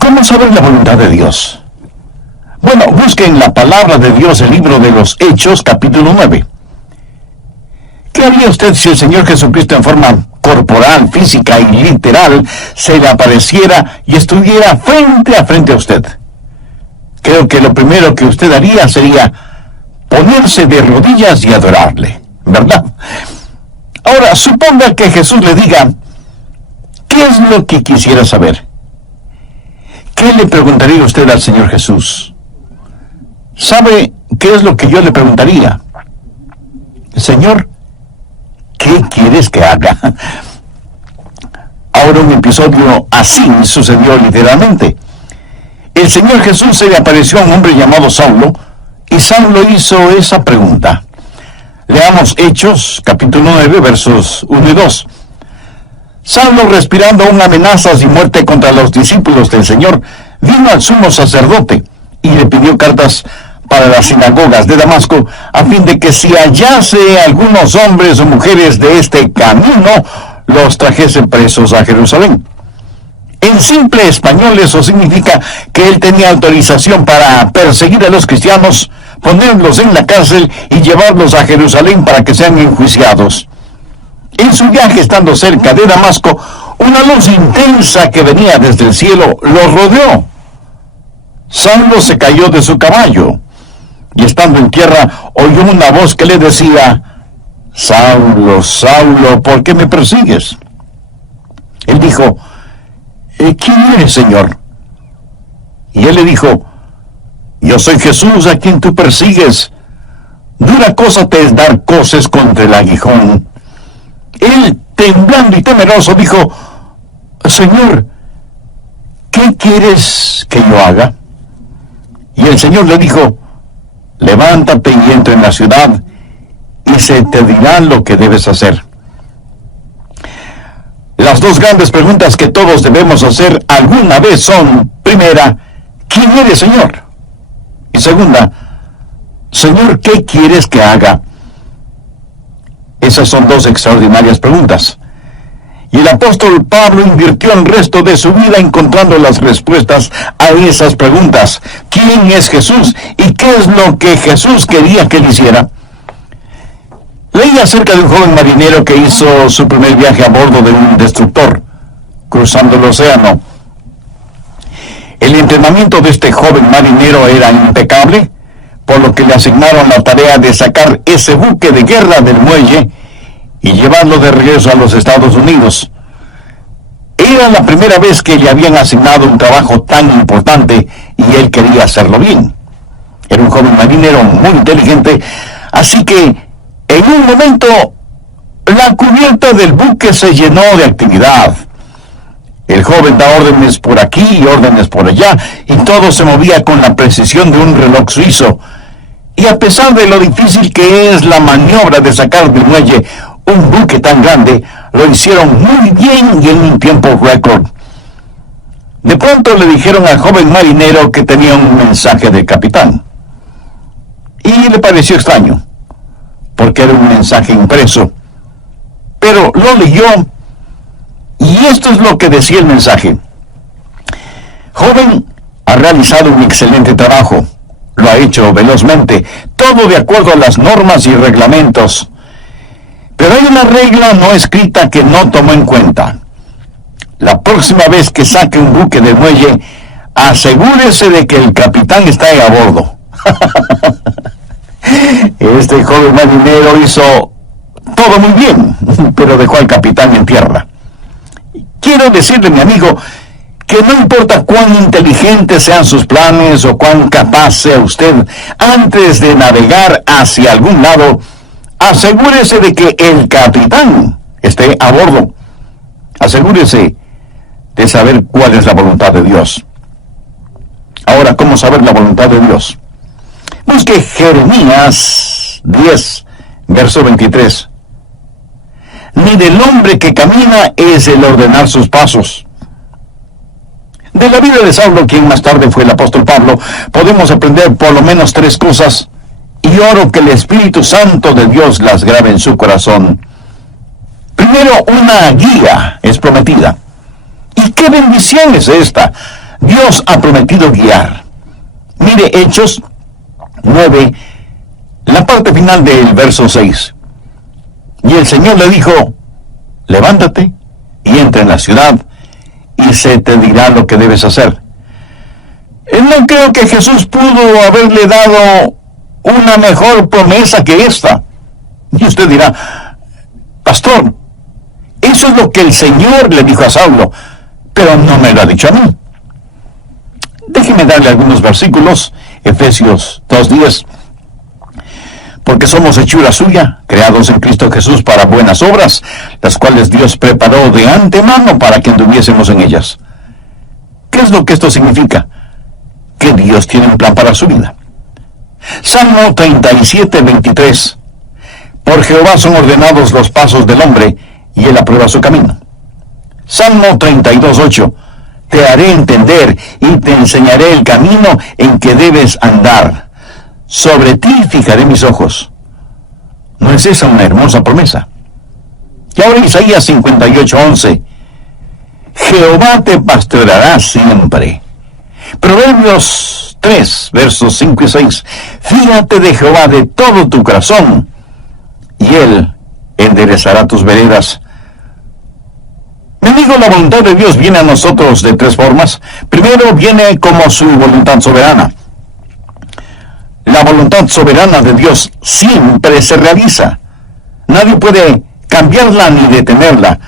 ¿Cómo saber la voluntad de Dios? Bueno, busquen la palabra de Dios, el libro de los Hechos, capítulo 9. ¿Qué haría usted si el Señor Jesucristo en forma corporal, física y literal se le apareciera y estuviera frente a frente a usted? Creo que lo primero que usted haría sería ponerse de rodillas y adorarle, ¿verdad? Ahora, suponga que Jesús le diga, ¿qué es lo que quisiera saber? ¿Qué le preguntaría usted al Señor Jesús? ¿Sabe qué es lo que yo le preguntaría? Señor, ¿qué quieres que haga? Ahora un episodio así sucedió literalmente. El Señor Jesús se le apareció a un hombre llamado Saulo, y Saulo hizo esa pregunta. Leamos Hechos, capítulo 9, versos 1 y 2. Saulo, respirando aún amenazas y muerte contra los discípulos del Señor, vino al sumo sacerdote y le pidió cartas para las sinagogas de Damasco, a fin de que si hallase algunos hombres o mujeres de este camino, los trajese presos a Jerusalén. En simple español eso significa que él tenía autorización para perseguir a los cristianos, ponerlos en la cárcel y llevarlos a Jerusalén para que sean enjuiciados. En su viaje, estando cerca de Damasco, una luz intensa que venía desde el cielo lo rodeó. Saulo se cayó de su caballo, y estando en tierra oyó una voz que le decía, Saulo, Saulo, ¿por qué me persigues? Él dijo, ¿quién eres, Señor? Y él le dijo, yo soy Jesús a quien tú persigues. Dura cosa te es dar coces contra el aguijón. Él, temblando y temeroso, dijo, Señor, ¿qué quieres que yo haga? Y el Señor le dijo, levántate y entra en la ciudad, y se te dirá lo que debes hacer. Las dos grandes preguntas que todos debemos hacer alguna vez son, primera, ¿quién eres, Señor? Y segunda, Señor, ¿qué quieres que haga? Esas son dos extraordinarias preguntas. Y el apóstol Pablo invirtió el resto de su vida encontrando las respuestas a esas preguntas. ¿Quién es Jesús? ¿Y qué es lo que Jesús quería que él hiciera? Leí acerca de un joven marinero que hizo su primer viaje a bordo de un destructor, cruzando el océano. El entrenamiento de este joven marinero era impecable, por lo que le asignaron la tarea de sacar ese buque de guerra del muelle y llevarlo de regreso a los Estados Unidos. Era la primera vez que le habían asignado un trabajo tan importante y él quería hacerlo bien. Era un joven marinero muy inteligente, así que en un momento la cubierta del buque se llenó de actividad. El joven da órdenes por aquí y órdenes por allá, y todo se movía con la precisión de un reloj suizo. Y a pesar de lo difícil que es la maniobra de sacar del muelle un buque tan grande, lo hicieron muy bien y en un tiempo récord. De pronto le dijeron al joven marinero que tenía un mensaje del capitán. Y le pareció extraño, porque era un mensaje impreso. Pero lo leyó, y esto es lo que decía el mensaje. Joven, ha realizado un excelente trabajo. Lo ha hecho velozmente, todo de acuerdo a las normas y reglamentos. Pero hay una regla no escrita que no tomó en cuenta. La próxima vez que saque un buque del muelle, asegúrese de que el capitán está ahí a bordo. Este joven marinero hizo todo muy bien, pero dejó al capitán en tierra. Quiero decirle, mi amigo, que no importa cuán inteligentes sean sus planes o cuán capaz sea usted, antes de navegar hacia algún lado, asegúrese de que el capitán esté a bordo. Asegúrese de saber cuál es la voluntad de Dios. Ahora, ¿cómo saber la voluntad de Dios? Busque Jeremías 10, verso 23. Ni del hombre que camina es el ordenar sus pasos. De la vida de Saulo, quien más tarde fue el apóstol Pablo, podemos aprender por lo menos tres cosas, y oro que el Espíritu Santo de Dios las grabe en su corazón. Primero, una guía es prometida. ¿Y qué bendición es esta? Dios ha prometido guiar. Mire Hechos 9, la parte final del verso 6. Y el Señor le dijo, levántate y entra en la ciudad, y se te dirá lo que debes hacer. No creo que Jesús pudo haberle dado una mejor promesa que esta. Y usted dirá, pastor, eso es lo que el Señor le dijo a Saulo, pero no me lo ha dicho a mí. Déjeme darle algunos versículos. Efesios 2:10. Porque somos hechura suya, creados en Cristo Jesús para buenas obras, las cuales Dios preparó de antemano para que anduviésemos en ellas. ¿Qué es lo que esto significa? Que Dios tiene un plan para su vida. Salmo 37:23. Por Jehová son ordenados los pasos del hombre, y él aprueba su camino. Salmo 32:8. Te haré entender y te enseñaré el camino en que debes andar. Sobre ti fijaré mis ojos. ¿No es esa una hermosa promesa? Y ahora Isaías 58:11. Jehová te pastoreará siempre. Proverbios 3, versos 5 y 6. Fíjate de Jehová de todo tu corazón, y él enderezará tus veredas. Mi amigo, la voluntad de Dios viene a nosotros de tres formas. Primero, viene como su voluntad soberana. La voluntad soberana de Dios siempre se realiza. Nadie puede cambiarla ni detenerla.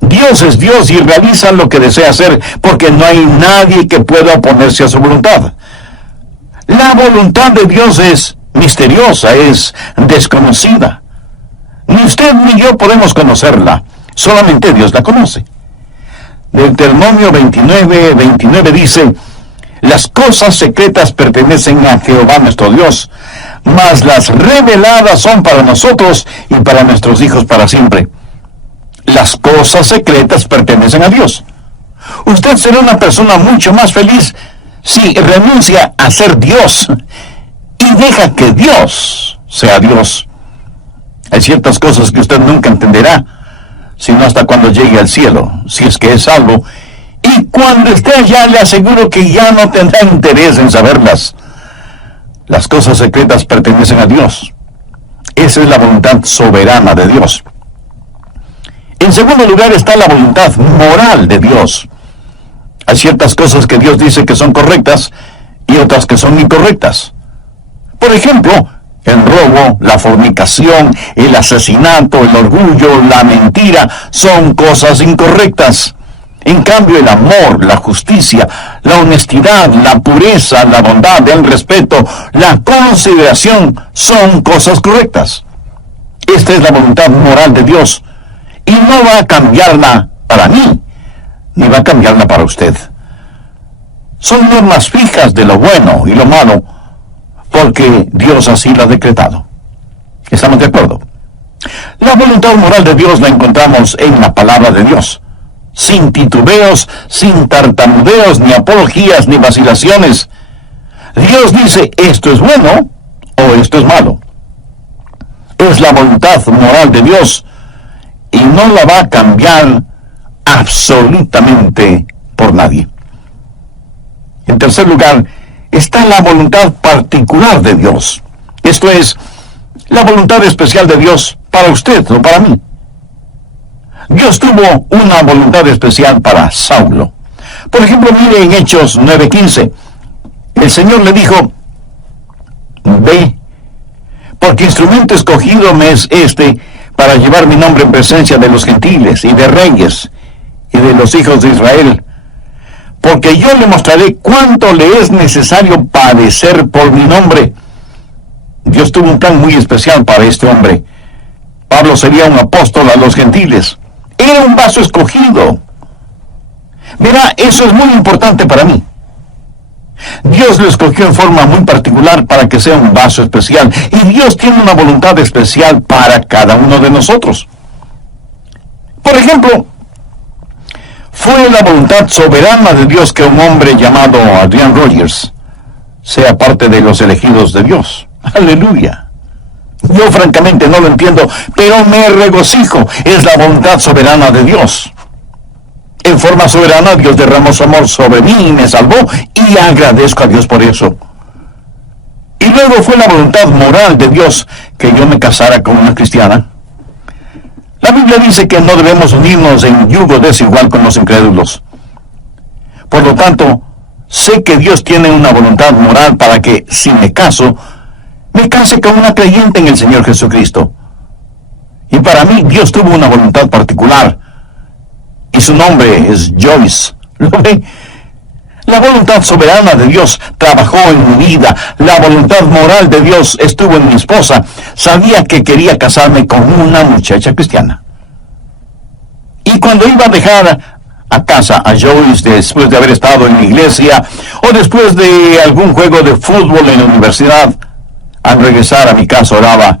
Dios es Dios y realiza lo que desea hacer, porque no hay nadie que pueda oponerse a su voluntad. La voluntad de Dios es misteriosa, es desconocida. Ni usted ni yo podemos conocerla. Solamente Dios la conoce. Deuteronomio 29:29 dice, las cosas secretas pertenecen a Jehová nuestro Dios, mas las reveladas son para nosotros y para nuestros hijos para siempre. Las cosas secretas pertenecen a Dios. Usted será una persona mucho más feliz si renuncia a ser Dios y deja que Dios sea Dios. Hay ciertas cosas que usted nunca entenderá, sino hasta cuando llegue al cielo, si es que es salvo. Y cuando esté allá, le aseguro que ya no tendrá interés en saberlas. Las cosas secretas pertenecen a Dios. Esa es la voluntad soberana de Dios. En segundo lugar está la voluntad moral de Dios. Hay ciertas cosas que Dios dice que son correctas y otras que son incorrectas. Por ejemplo, el robo, la fornicación, el asesinato, el orgullo, la mentira, son cosas incorrectas. En cambio, el amor, la justicia, la honestidad, la pureza, la bondad, el respeto, la consideración, son cosas correctas. Esta es la voluntad moral de Dios, y no va a cambiarla para mí, ni va a cambiarla para usted. Son normas fijas de lo bueno y lo malo, porque Dios así lo ha decretado. ¿Estamos de acuerdo? La voluntad moral de Dios la encontramos en la palabra de Dios, sin titubeos, sin tartamudeos, ni apologías, ni vacilaciones. Dios dice, esto es bueno o esto es malo. Es la voluntad moral de Dios y no la va a cambiar absolutamente por nadie. En tercer lugar, está la voluntad particular de Dios. Esto es, la voluntad especial de Dios para usted o para mí. Dios tuvo una voluntad especial para Saulo. Por ejemplo, mire en Hechos 9:15. El Señor le dijo, ve, porque instrumento escogido me es este para llevar mi nombre en presencia de los gentiles y de reyes y de los hijos de Israel. Porque yo le mostraré cuánto le es necesario padecer por mi nombre. Dios tuvo un plan muy especial para este hombre. Pablo sería un apóstol a los gentiles. Era un vaso escogido. Verá, eso es muy importante para mí. Dios lo escogió en forma muy particular para que sea un vaso especial. Y Dios tiene una voluntad especial para cada uno de nosotros. Por ejemplo, fue la voluntad soberana de Dios que un hombre llamado Adrian Rogers sea parte de los elegidos de Dios. Aleluya. Yo francamente no lo entiendo, pero me regocijo. Es la voluntad soberana de Dios. En forma soberana, Dios derramó su amor sobre mí y me salvó, y agradezco a Dios por eso. Y luego fue la voluntad moral de Dios que yo me casara con una cristiana. La Biblia dice que no debemos unirnos en yugo desigual con los incrédulos. Por lo tanto, sé que Dios tiene una voluntad moral para que, si me case con una creyente en el Señor Jesucristo. Y para mí, Dios tuvo una voluntad particular, y su nombre es Joyce. ¿Lo ve? La voluntad soberana de Dios trabajó en mi vida. La voluntad moral de Dios estuvo en mi esposa. Sabía que quería casarme con una muchacha cristiana. Y cuando iba a dejar a casa a Joyce después de haber estado en la iglesia o después de algún juego de fútbol en la universidad, al regresar a mi casa oraba: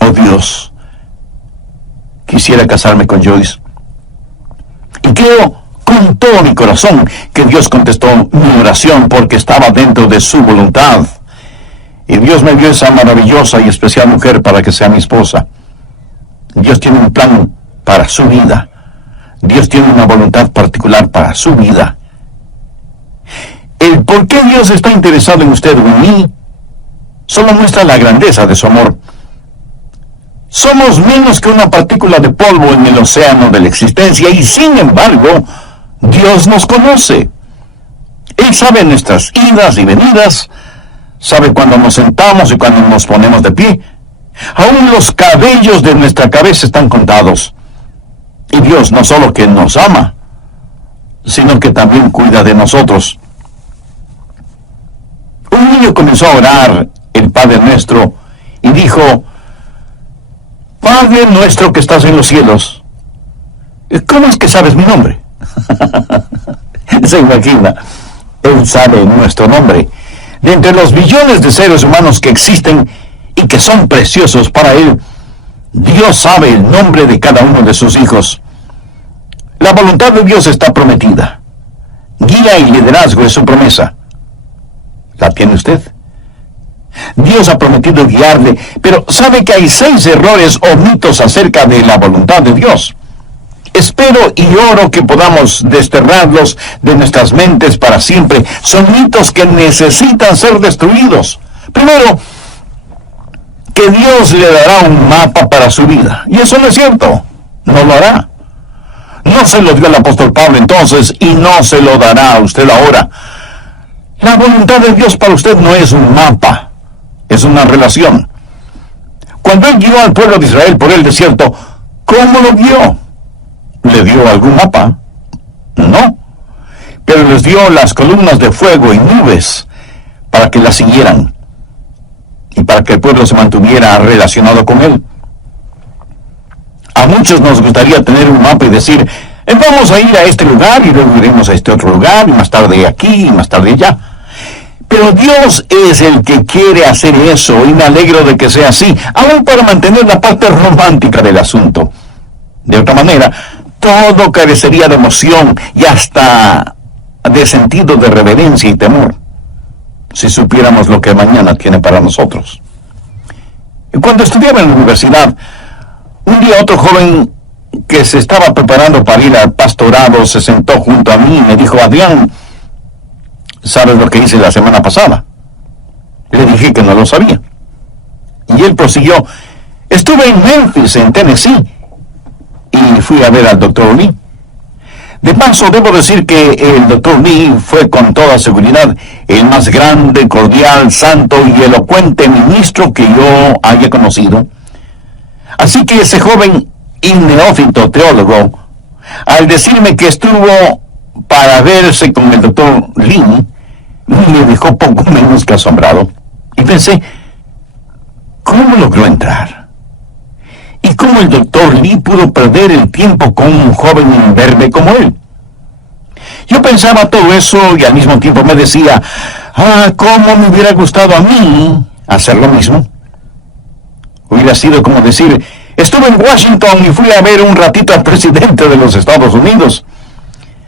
oh Dios, quisiera casarme con Joyce. Y creo con todo mi corazón que Dios contestó mi oración porque estaba dentro de su voluntad. Y Dios me dio esa maravillosa y especial mujer para que sea mi esposa. Dios tiene un plan para su vida. Dios tiene una voluntad particular para su vida. El por qué Dios está interesado en usted o en mí solo muestra la grandeza de su amor. Somos menos que una partícula de polvo en el océano de la existencia, y sin embargo, Dios nos conoce. Él sabe nuestras idas y venidas, sabe cuando nos sentamos y cuando nos ponemos de pie. Aún los cabellos de nuestra cabeza están contados. Y Dios no solo que nos ama, sino que también cuida de nosotros. Un niño comenzó a orar el Padre Nuestro y dijo: Padre nuestro que estás en los cielos. ¿Cómo es que sabes mi nombre? Se imagina, Él sabe nuestro nombre. De entre los billones de seres humanos que existen y que son preciosos para Él, Dios sabe el nombre de cada uno de sus hijos. La voluntad de Dios está prometida. Guía y liderazgo es su promesa. ¿La tiene usted? Dios ha prometido guiarle, pero sabe que hay 6 errores o mitos acerca de la voluntad de Dios. Espero y oro que podamos desterrarlos de nuestras mentes para siempre. Son mitos que necesitan ser destruidos. Primero, que Dios le dará un mapa para su vida. Y eso no es cierto. No lo hará. No se lo dio al apóstol Pablo entonces, y no se lo dará a usted ahora. La voluntad de Dios para usted no es un mapa, es una relación. Cuando Él guió al pueblo de Israel por el desierto, ¿cómo lo guió? ¿Le dio algún mapa? No. Pero les dio las columnas de fuego y nubes para que las siguieran y para que el pueblo se mantuviera relacionado con Él. A muchos nos gustaría tener un mapa y decir: vamos a ir a este lugar y luego iremos a este otro lugar y más tarde aquí y más tarde allá. Pero Dios es el que quiere hacer eso, y me alegro de que sea así, aún para mantener la parte romántica del asunto. De otra manera, todo carecería de emoción y hasta de sentido de reverencia y temor, si supiéramos lo que mañana tiene para nosotros. Y cuando estudiaba en la universidad, un día otro joven que se estaba preparando para ir al pastorado se sentó junto a mí y me dijo: Adrián, ¿sabes lo que hice la semana pasada? Le dije que no lo sabía. Y él prosiguió: estuve en Memphis, en Tennessee, y fui a ver al Dr. Lee. De paso, debo decir que el Dr. Lee fue con toda seguridad el más grande, cordial, santo y elocuente ministro que yo haya conocido. Así que ese joven y neófito teólogo, al decirme que estuvo para verse con el Dr. Lee, me dejó poco menos que asombrado. Y pensé: ¿cómo logró entrar? ¿Y cómo el Dr. Lee pudo perder el tiempo con un joven imberbe como él? Yo pensaba todo eso y al mismo tiempo me decía: ¿cómo me hubiera gustado a mí hacer lo mismo? Hubiera sido como decir: estuve en Washington y fui a ver un ratito al presidente de los Estados Unidos.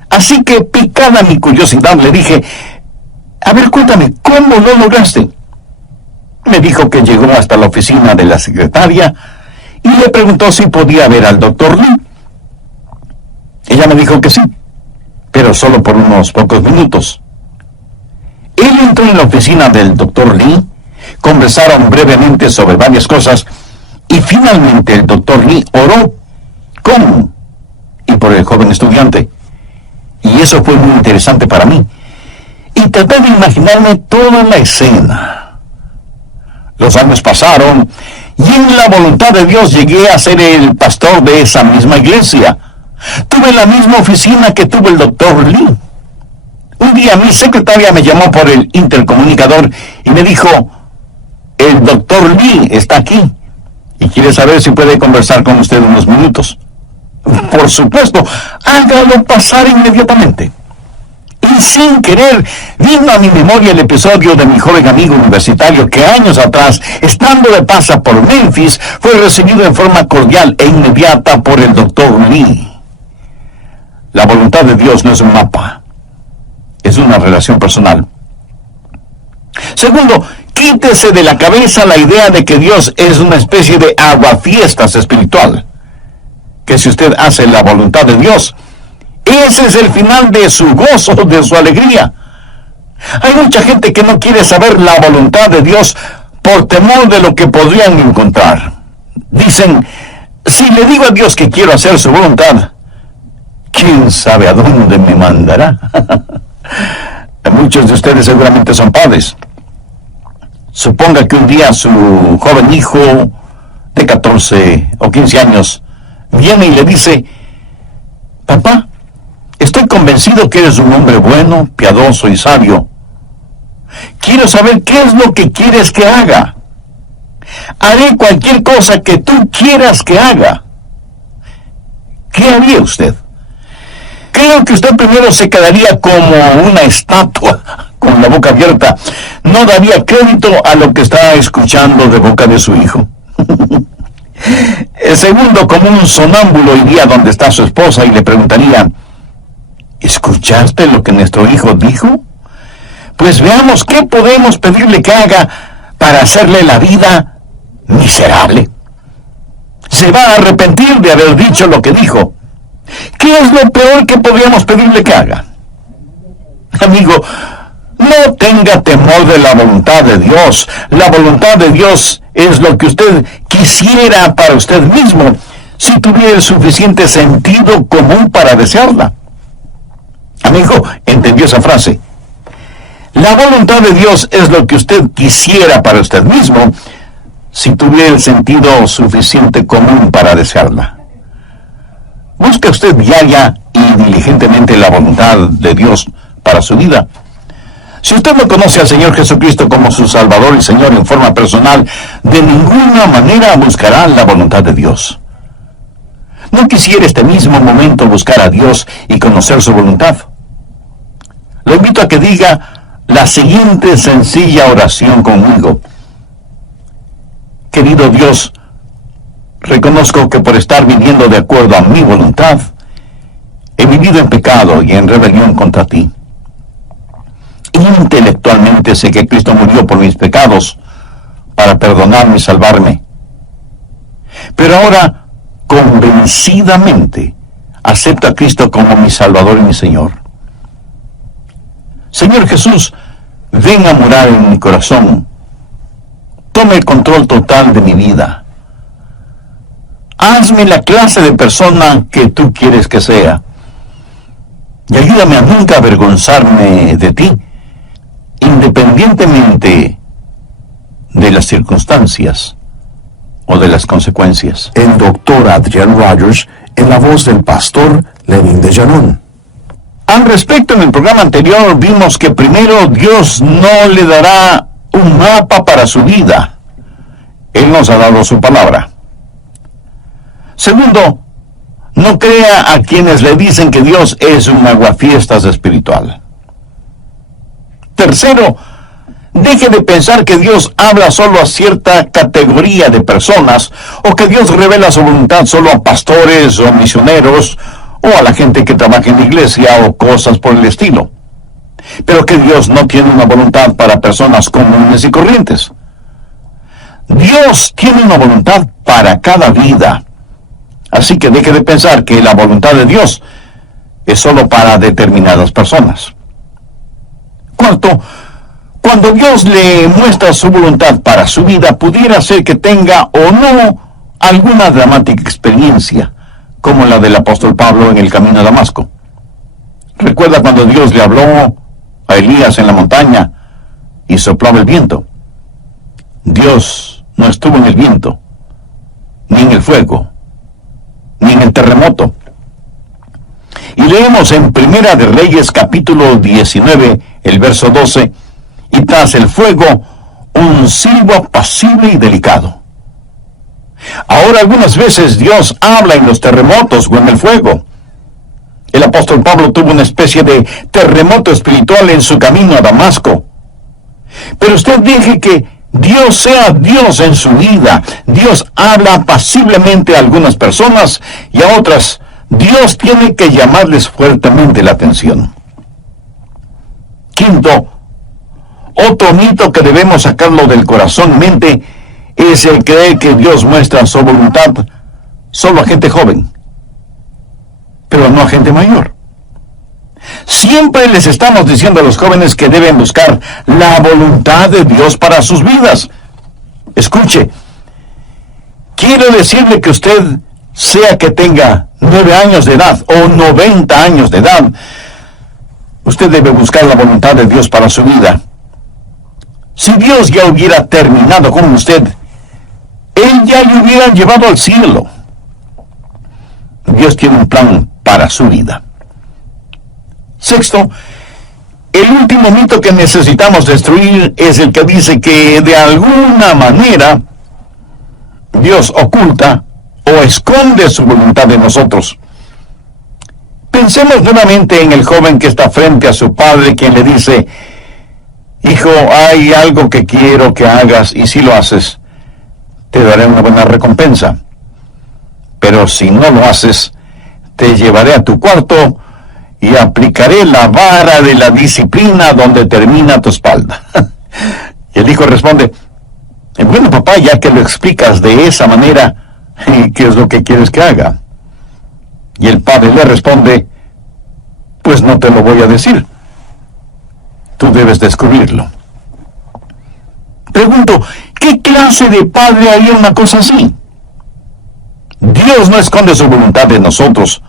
Así que, picada mi curiosidad, le dije: a ver, cuéntame, ¿cómo lo lograste? Me dijo que llegó hasta la oficina de la secretaria y le preguntó si podía ver al Dr. Lee. Ella me dijo que sí, pero solo por unos pocos minutos. Él entró en la oficina del Dr. Lee, conversaron brevemente sobre varias cosas, y finalmente el Dr. Lee oró con y por el joven estudiante. Y eso fue muy interesante para mí. Y traté de imaginarme toda la escena. Los años pasaron, y en la voluntad de Dios llegué a ser el pastor de esa misma iglesia. Tuve la misma oficina que tuvo el Dr. Lee. Un día mi secretaria me llamó por el intercomunicador y me dijo: el Dr. Lee está aquí y quiere saber si puede conversar con usted unos minutos. Por supuesto, hágalo pasar inmediatamente. Y sin querer, vino a mi memoria el episodio de mi joven amigo universitario que años atrás, estando de paso por Memphis, fue recibido en forma cordial e inmediata por el Dr. Lee. La voluntad de Dios no es un mapa, es una relación personal. Segundo, quítese de la cabeza la idea de que Dios es una especie de aguafiestas espiritual. Que si usted hace la voluntad de Dios, ese es el final de su gozo, de su alegría. Hay mucha gente que no quiere saber la voluntad de Dios por temor de lo que podrían encontrar. Dicen: si le digo a Dios que quiero hacer su voluntad, ¿quién sabe a dónde me mandará? Muchos de ustedes seguramente son padres. Suponga que un día su joven hijo de 14 o 15 años viene y le dice: papá, estoy convencido que eres un hombre bueno, piadoso y sabio. Quiero saber qué es lo que quieres que haga. Haré cualquier cosa que tú quieras que haga. ¿Qué haría usted? Creo que usted primero se quedaría como una estatua, con la boca abierta. No daría crédito a lo que está escuchando de boca de su hijo. El segundo, como un sonámbulo, iría donde está su esposa y le preguntaría: ¿escuchaste lo que nuestro hijo dijo? Pues veamos qué podemos pedirle que haga para hacerle la vida miserable. Se va a arrepentir de haber dicho lo que dijo. ¿Qué es lo peor que podríamos pedirle que haga? Amigo, no tenga temor de la voluntad de Dios. La voluntad de Dios es lo que usted quisiera para usted mismo, si tuviera el suficiente sentido común para desearla. Amigo, ¿entendió esa frase? La voluntad de Dios es lo que usted quisiera para usted mismo, si tuviera el sentido suficiente común para desearla. Busque usted diaria y diligentemente la voluntad de Dios para su vida. Si usted no conoce al Señor Jesucristo como su Salvador y Señor en forma personal, de ninguna manera buscará la voluntad de Dios. ¿No quisiera este mismo momento buscar a Dios y conocer su voluntad? Lo invito a que diga la siguiente sencilla oración conmigo. Querido Dios, reconozco que por estar viviendo de acuerdo a mi voluntad, he vivido en pecado y en rebelión contra ti. Intelectualmente sé que Cristo murió por mis pecados para perdonarme y salvarme. Pero ahora, convencidamente, acepto a Cristo como mi Salvador y mi Señor. Señor Jesús, ven a morar en mi corazón. Tome el control total de mi vida. Hazme la clase de persona que tú quieres que sea. Y ayúdame a nunca avergonzarme de ti, independientemente de las circunstancias o de las consecuencias. El Dr. Adrian Rogers, en la voz del pastor Lenín de Llanón. Al respecto, en el programa anterior vimos que primero Dios no le dará un mapa para su vida. Él nos ha dado su palabra. Segundo, no crea a quienes le dicen que Dios es un aguafiestas espiritual. Tercero, deje de pensar que Dios habla solo a cierta categoría de personas, o que Dios revela su voluntad solo a pastores o misioneros, o a la gente que trabaja en la iglesia o cosas por el estilo. Pero que Dios no tiene una voluntad para personas comunes y corrientes. Dios tiene una voluntad para cada vida. Así que deje de pensar que la voluntad de Dios es solo para determinadas personas. Cuarto, cuando Dios le muestra su voluntad para su vida, pudiera ser que tenga o no alguna dramática experiencia, como la del apóstol Pablo en el camino a Damasco. ¿Recuerda cuando Dios le habló a Elías en la montaña y soplaba el viento? Dios no estuvo en el viento, ni en el fuego, ni en el terremoto. Y leemos en Primera de Reyes capítulo 19, el verso 12, y tras el fuego, un silbo apacible y delicado. Ahora algunas veces Dios habla en los terremotos o en el fuego. El apóstol Pablo tuvo una especie de terremoto espiritual en su camino a Damasco. Pero usted deje que Dios sea Dios en su vida. Dios habla apaciblemente a algunas personas y a otras Dios tiene que llamarles fuertemente la atención. Quinto, otro mito que debemos sacarlo del corazón y mente es el creer que Dios muestra su voluntad solo a gente joven, pero no a gente mayor. Siempre les estamos diciendo a los jóvenes que deben buscar la voluntad de Dios para sus vidas. Escuche, quiero decirle que usted, sea que tenga 9 años de edad o 90 años de edad, usted debe buscar la voluntad de Dios para su vida. Si Dios ya hubiera terminado con usted, Él ya le hubiera llevado al cielo. Dios tiene un plan para su vida. Sexto, el último mito que necesitamos destruir es el que dice que de alguna manera Dios oculta o esconde su voluntad de nosotros. Pensemos nuevamente en el joven que está frente a su padre, quien le dice: hijo, hay algo que quiero que hagas, y si lo haces, te daré una buena recompensa. Pero si no lo haces, te llevaré a tu cuarto y aplicaré la vara de la disciplina donde termina tu espalda. Y el hijo responde: bueno, papá, ya que lo explicas de esa manera, ¿qué es lo que quieres que haga? Y el padre le responde: pues no te lo voy a decir. Tú debes descubrirlo. Pregunto, ¿qué clase de padre haría una cosa así? Dios no esconde su voluntad de nosotros.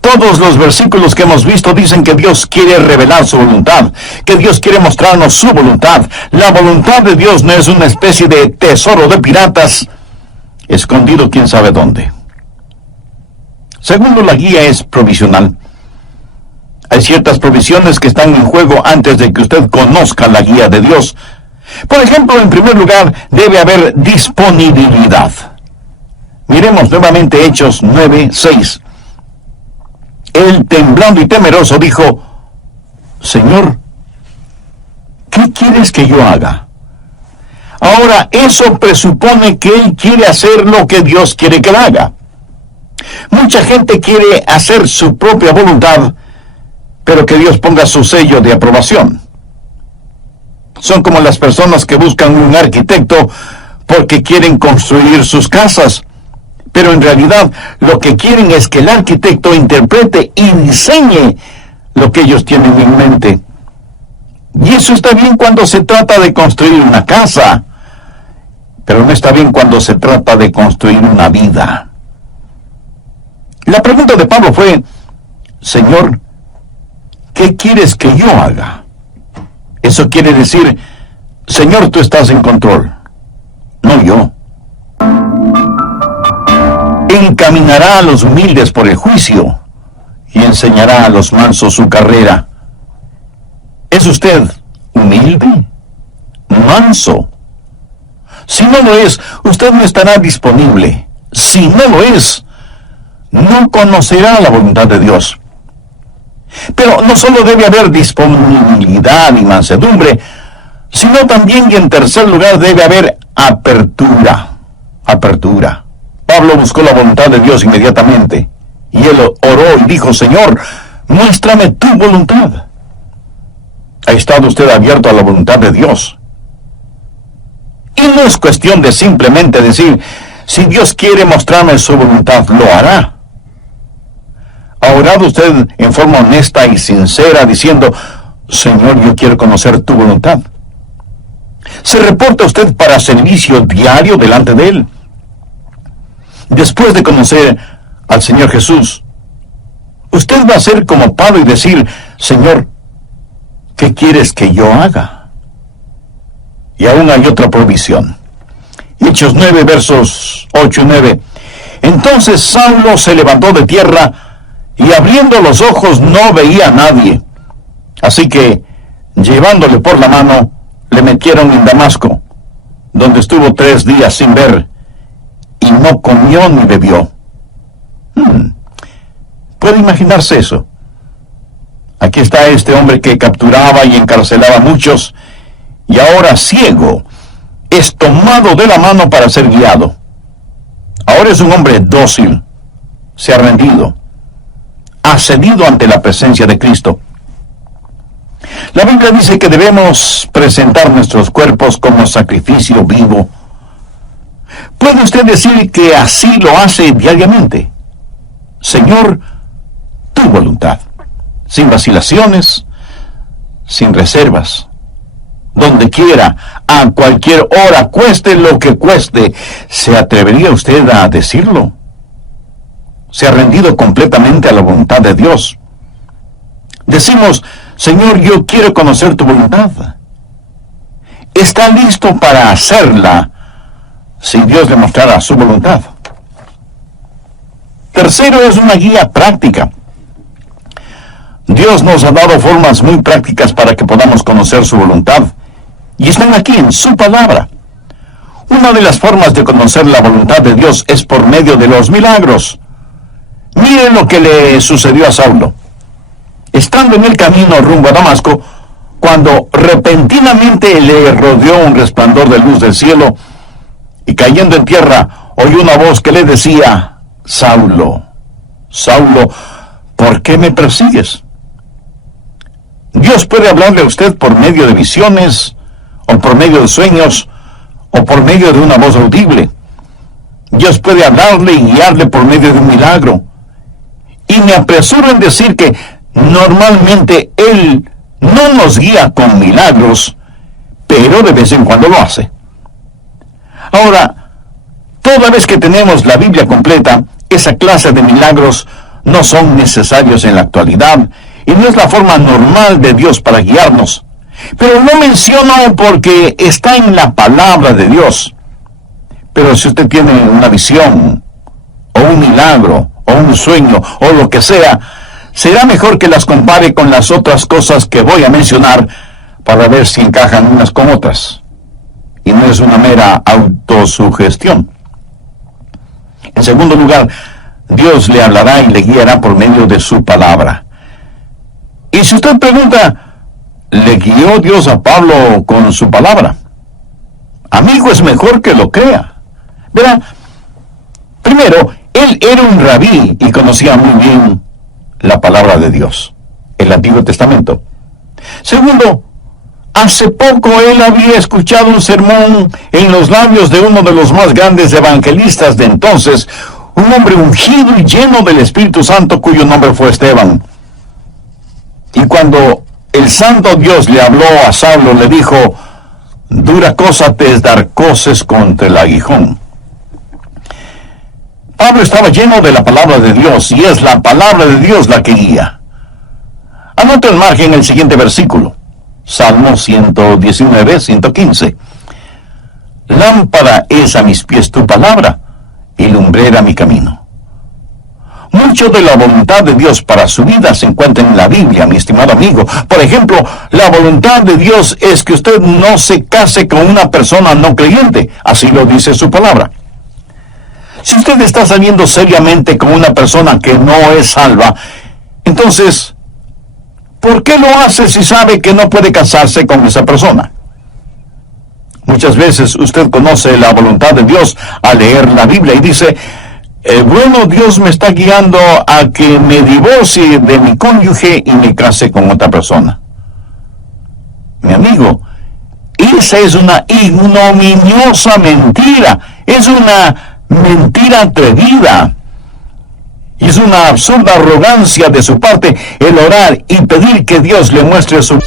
Todos los versículos que hemos visto dicen que Dios quiere revelar su voluntad, que Dios quiere mostrarnos su voluntad. La voluntad de Dios no es una especie de tesoro de piratas, escondido quién sabe dónde. Segundo, la guía es provisional. Hay ciertas provisiones que están en juego antes de que usted conozca la guía de Dios. Por ejemplo, en primer lugar, debe haber disponibilidad. Miremos nuevamente Hechos 9:6. Él, temblando y temeroso, dijo: Señor, ¿qué quieres que yo haga? Ahora, eso presupone que él quiere hacer lo que Dios quiere que él haga. Mucha gente quiere hacer su propia voluntad, pero que Dios ponga su sello de aprobación. Son como las personas que buscan un arquitecto porque quieren construir sus casas, pero en realidad lo que quieren es que el arquitecto interprete y diseñe lo que ellos tienen en mente. Y eso está bien cuando se trata de construir una casa, pero no está bien cuando se trata de construir una vida. La pregunta de Pablo fue: Señor, ¿qué quieres que yo haga? Eso quiere decir: Señor, tú estás en control, no yo. Encaminará a los humildes por el juicio y enseñará a los mansos su carrera. ¿Es usted humilde? ¿Manso? Si no lo es, usted no estará disponible. Si no lo es, no conocerá la voluntad de Dios. Pero no solo debe haber disponibilidad y mansedumbre, sino también, y en tercer lugar, debe haber apertura. Apertura. Pablo buscó la voluntad de Dios inmediatamente, y él oró y dijo: Señor, muéstrame tu voluntad. ¿Ha estado usted abierto a la voluntad de Dios? Y no es cuestión de simplemente decir: si Dios quiere mostrarme su voluntad, lo hará. Ahora, orado usted en forma honesta y sincera diciendo, Señor, yo quiero conocer tu voluntad? ¿Se reporta usted para servicio diario delante de Él? Después de conocer al Señor Jesús, usted va a ser como Pablo y decir, Señor, ¿qué quieres que yo haga? Y aún hay otra provisión. Hechos 9, versos 8 y 9. Entonces Saulo se levantó de tierra y abriendo los ojos no veía a nadie. Así que, llevándole por la mano, le metieron en Damasco, donde estuvo 3 días sin ver, y no comió ni bebió. ¿Puede imaginarse eso? Aquí está este hombre que capturaba y encarcelaba a muchos, y ahora ciego, es tomado de la mano para ser guiado. Ahora es un hombre dócil, se ha rendido, ha cedido ante la presencia de Cristo. La Biblia dice que debemos presentar nuestros cuerpos como sacrificio vivo. ¿Puede usted decir que así lo hace diariamente? Señor, tu voluntad, sin vacilaciones, sin reservas, donde quiera, a cualquier hora, cueste lo que cueste. ¿Se atrevería usted a decirlo? ¿Se ha rendido completamente a la voluntad de Dios? Decimos, Señor, yo quiero conocer tu voluntad. ¿Está listo para hacerla si Dios le mostrara su voluntad? Tercero, es una guía práctica. Dios nos ha dado formas muy prácticas para que podamos conocer su voluntad, y están aquí en su palabra. Una de las formas de conocer la voluntad de Dios es por medio de los milagros. Miren lo que le sucedió a Saulo. Estando en el camino rumbo a Damasco, cuando repentinamente le rodeó un resplandor de luz del cielo, y cayendo en tierra, oyó una voz que le decía, Saulo, Saulo, ¿por qué me persigues? Dios puede hablarle a usted por medio de visiones, o por medio de sueños, o por medio de una voz audible. Dios puede hablarle y guiarle por medio de un milagro. Y me apresuro en decir que normalmente Él no nos guía con milagros, pero de vez en cuando lo hace. Ahora, toda vez que tenemos la Biblia completa, esa clase de milagros no son necesarios en la actualidad, y no es la forma normal de Dios para guiarnos. Pero lo menciono porque está en la palabra de Dios. Pero si usted tiene una visión, o un milagro, o un sueño, o lo que sea, será mejor que las compare con las otras cosas que voy a mencionar para ver si encajan unas con otras. Y no es una mera autosugestión. En segundo lugar, Dios le hablará y le guiará por medio de su palabra. Y si usted pregunta, ¿le guió Dios a Pablo con su palabra? Amigo, es mejor que lo crea. Verá, primero, él era un rabí y conocía muy bien la palabra de Dios, el Antiguo Testamento. Segundo, hace poco él había escuchado un sermón en los labios de uno de los más grandes evangelistas de entonces, un hombre ungido y lleno del Espíritu Santo cuyo nombre fue Esteban. Y cuando el santo Dios le habló a Saulo, le dijo, dura cosa te es dar coces contra el aguijón. Pablo estaba lleno de la palabra de Dios, y es la palabra de Dios la que guía. Anota en margen el siguiente versículo, Salmo 119, 115. Lámpara es a mis pies tu palabra, y lumbrera mi camino. Mucho de la voluntad de Dios para su vida se encuentra en la Biblia, mi estimado amigo. Por ejemplo, la voluntad de Dios es que usted no se case con una persona no creyente. Así lo dice su palabra. Si usted está saliendo seriamente con una persona que no es salva, entonces, ¿por qué lo hace si sabe que no puede casarse con esa persona? Muchas veces usted conoce la voluntad de Dios al leer la Biblia y dice, bueno, Dios me está guiando a que me divorcie de mi cónyuge y me case con otra persona. Mi amigo, esa es una ignominiosa mentira. Es una mentira atrevida. Y es una absurda arrogancia de su parte el orar y pedir que Dios le muestre su...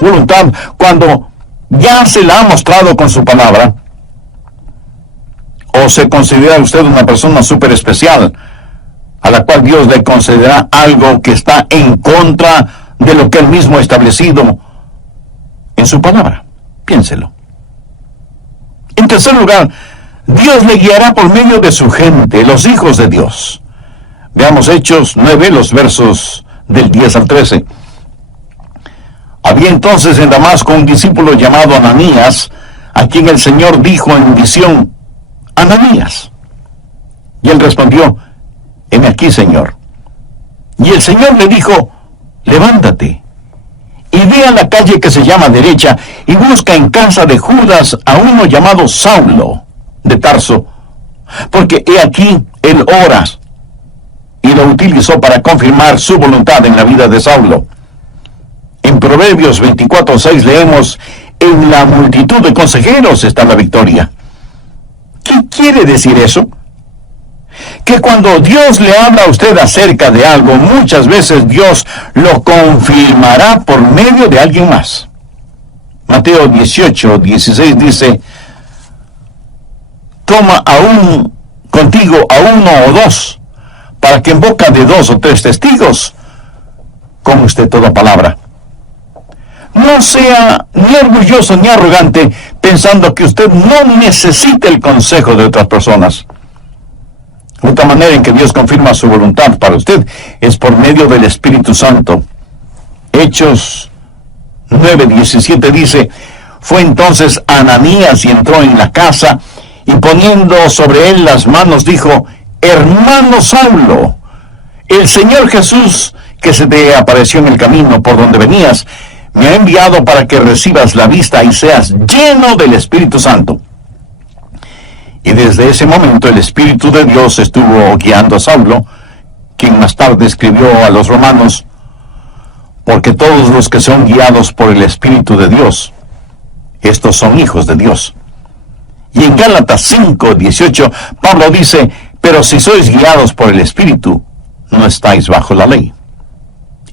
voluntad cuando ya se la ha mostrado con su palabra? ¿O se considera usted una persona súper especial a la cual Dios le concederá algo que está en contra de lo que él mismo ha establecido en su palabra? Piénselo. En tercer lugar, Dios le guiará por medio de su gente, los hijos de Dios. Veamos Hechos 9, los versos del 10 al 13. Había entonces en Damasco un discípulo llamado Ananías, a quien el Señor dijo en visión: Ananías. Y él respondió: heme aquí, Señor. Y el Señor le dijo: levántate, y ve a la calle que se llama Derecha, y busca en casa de Judas a uno llamado Saulo, de Tarso, porque he aquí él ora. Y lo utilizó para confirmar su voluntad en la vida de Saulo. En Proverbios 24:6 leemos: en la multitud de consejeros está la victoria. ¿Qué quiere decir eso? Que cuando Dios le habla a usted acerca de algo, muchas veces Dios lo confirmará por medio de alguien más. Mateo 18:16 dice: toma aún contigo a uno o dos, para que en boca de 2 o 3 testigos conste toda palabra. No sea ni orgulloso ni arrogante pensando que usted no necesita el consejo de otras personas. Otra manera en que Dios confirma su voluntad para usted es por medio del Espíritu Santo. Hechos 9:17 dice: fue entonces Ananías y entró en la casa, y poniendo sobre él las manos dijo: hermano Saulo, el Señor Jesús, que se te apareció en el camino por donde venías, me ha enviado para que recibas la vista y seas lleno del Espíritu Santo. Y desde ese momento el Espíritu de Dios estuvo guiando a Saulo, quien más tarde escribió a los romanos: porque todos los que son guiados por el Espíritu de Dios, estos son hijos de Dios. Y en Gálatas 5:18 Pablo dice: pero si sois guiados por el Espíritu, no estáis bajo la ley.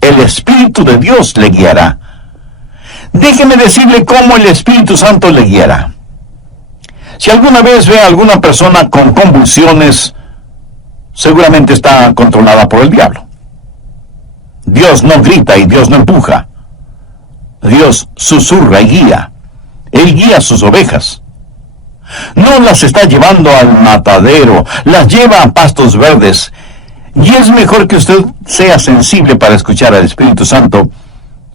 El Espíritu de Dios le guiará. Déjeme decirle cómo el Espíritu Santo le guiará. Si alguna vez ve a alguna persona con convulsiones, seguramente está controlada por el diablo. Dios no grita y Dios no empuja. Dios susurra y guía. Él guía a sus ovejas. No las está llevando al matadero, las lleva a pastos verdes. Y es mejor que usted sea sensible para escuchar al Espíritu Santo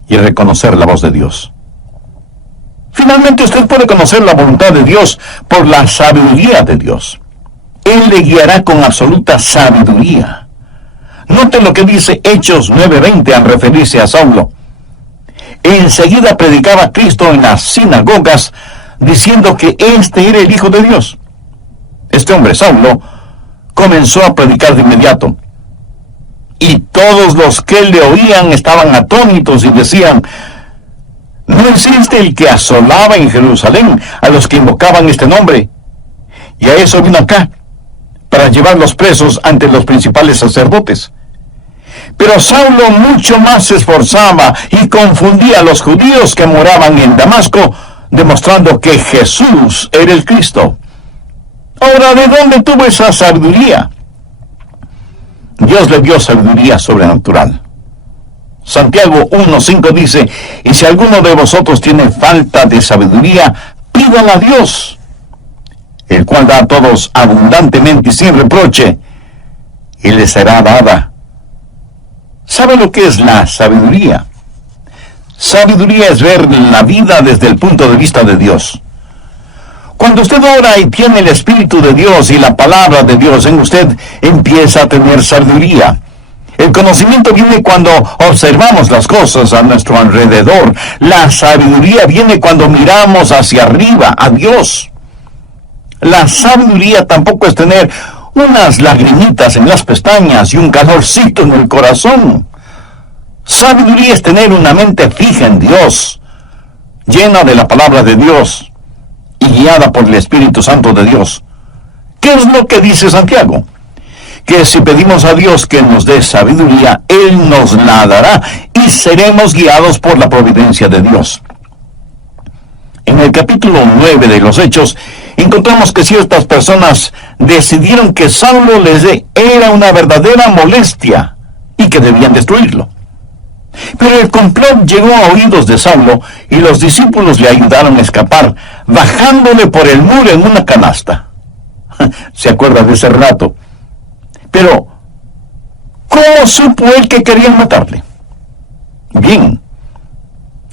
y reconocer la voz de Dios. Finalmente, usted puede conocer la voluntad de Dios por la sabiduría de Dios. Él le guiará con absoluta sabiduría. Note lo que dice Hechos 9:20 al referirse a Saulo. Enseguida predicaba Cristo en las sinagogas, diciendo que este era el Hijo de Dios. Este hombre, Saulo, comenzó a predicar de inmediato. Y todos los que le oían estaban atónitos y decían: ¿no es este el que asolaba en Jerusalén a los que invocaban este nombre? Y a eso vino acá, para llevarlos presos ante los principales sacerdotes. Pero Saulo mucho más se esforzaba y confundía a los judíos que moraban en Damasco, demostrando que Jesús era el Cristo. Ahora, ¿de dónde tuvo esa sabiduría? Dios le dio sabiduría sobrenatural. Santiago 1:5 dice, y si alguno de vosotros tiene falta de sabiduría, pídala a Dios, el cual da a todos abundantemente y sin reproche, y les será dada. ¿Sabe lo que es la sabiduría? Sabiduría es ver la vida desde el punto de vista de Dios. Cuando usted ora y tiene el Espíritu de Dios y la palabra de Dios en usted, empieza a tener sabiduría. El conocimiento viene cuando observamos las cosas a nuestro alrededor. La sabiduría viene cuando miramos hacia arriba, a Dios. La sabiduría tampoco es tener unas lagrimitas en las pestañas y un calorcito en el corazón. Sabiduría es tener una mente fija en Dios, llena de la palabra de Dios y guiada por el Espíritu Santo de Dios. ¿Qué es lo que dice Santiago? Que si pedimos a Dios que nos dé sabiduría, Él nos la dará y seremos guiados por la providencia de Dios. En el capítulo 9 de los Hechos, encontramos que ciertas personas decidieron que Saulo era una verdadera molestia y que debían destruirlo. Pero el complot llegó a oídos de Saulo y los discípulos le ayudaron a escapar, bajándole por el muro en una canasta. ¿Se acuerda de ese relato? Pero, ¿cómo supo él que querían matarle? Bien,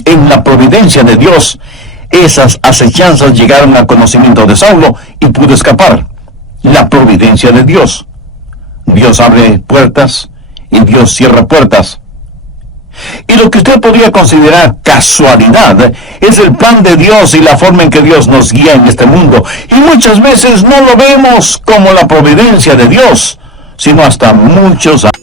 en la providencia de Dios, esas acechanzas llegaron al conocimiento de Saulo y pudo escapar. La providencia de Dios. Dios abre puertas y Dios cierra puertas. Y lo que usted podría considerar casualidad es el plan de Dios y la forma en que Dios nos guía en este mundo. Y muchas veces no lo vemos como la providencia de Dios, sino hasta muchos años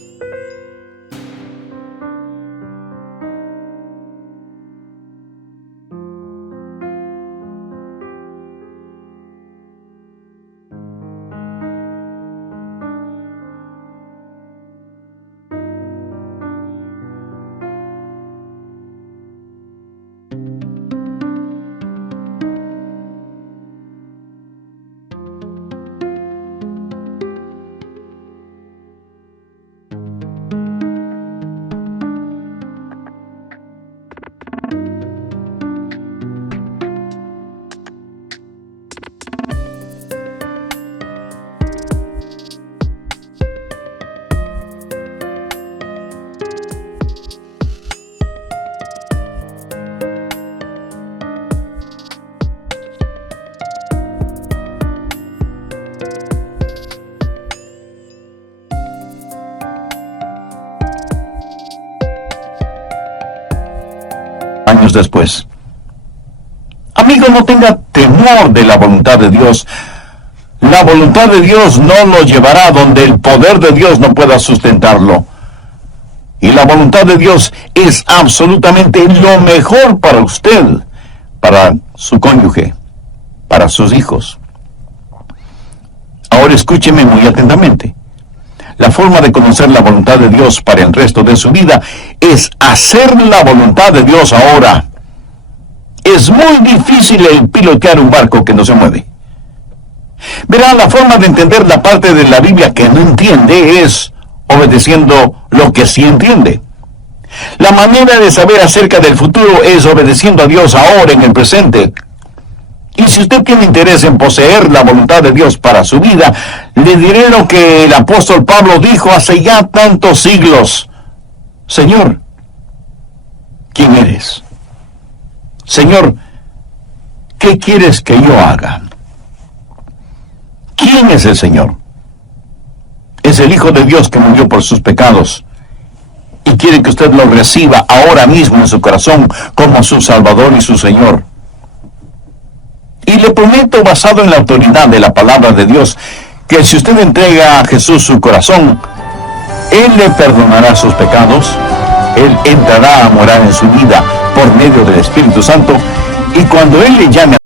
después. Amigo, no tenga temor de la voluntad de Dios. La voluntad de Dios no lo llevará donde el poder de Dios no pueda sustentarlo. Y la voluntad de Dios es absolutamente lo mejor para usted, para su cónyuge, para sus hijos. Ahora escúcheme muy atentamente. La forma de conocer la voluntad de Dios para el resto de su vida es hacer la voluntad de Dios ahora. Es muy difícil el pilotear un barco que no se mueve. Verá, la forma de entender la parte de la Biblia que no entiende es obedeciendo lo que sí entiende. La manera de saber acerca del futuro es obedeciendo a Dios ahora en el presente. Y si usted tiene interés en poseer la voluntad de Dios para su vida, le diré lo que el apóstol Pablo dijo hace ya tantos siglos. Señor, ¿quién eres? Señor, ¿qué quieres que yo haga? ¿Quién es el Señor? Es el Hijo de Dios que murió por sus pecados y quiere que usted lo reciba ahora mismo en su corazón como su Salvador y su Señor. Y le prometo, basado en la autoridad de la palabra de Dios, que si usted entrega a Jesús su corazón, Él le perdonará sus pecados, Él entrará a morar en su vida por medio del Espíritu Santo, y cuando Él le llame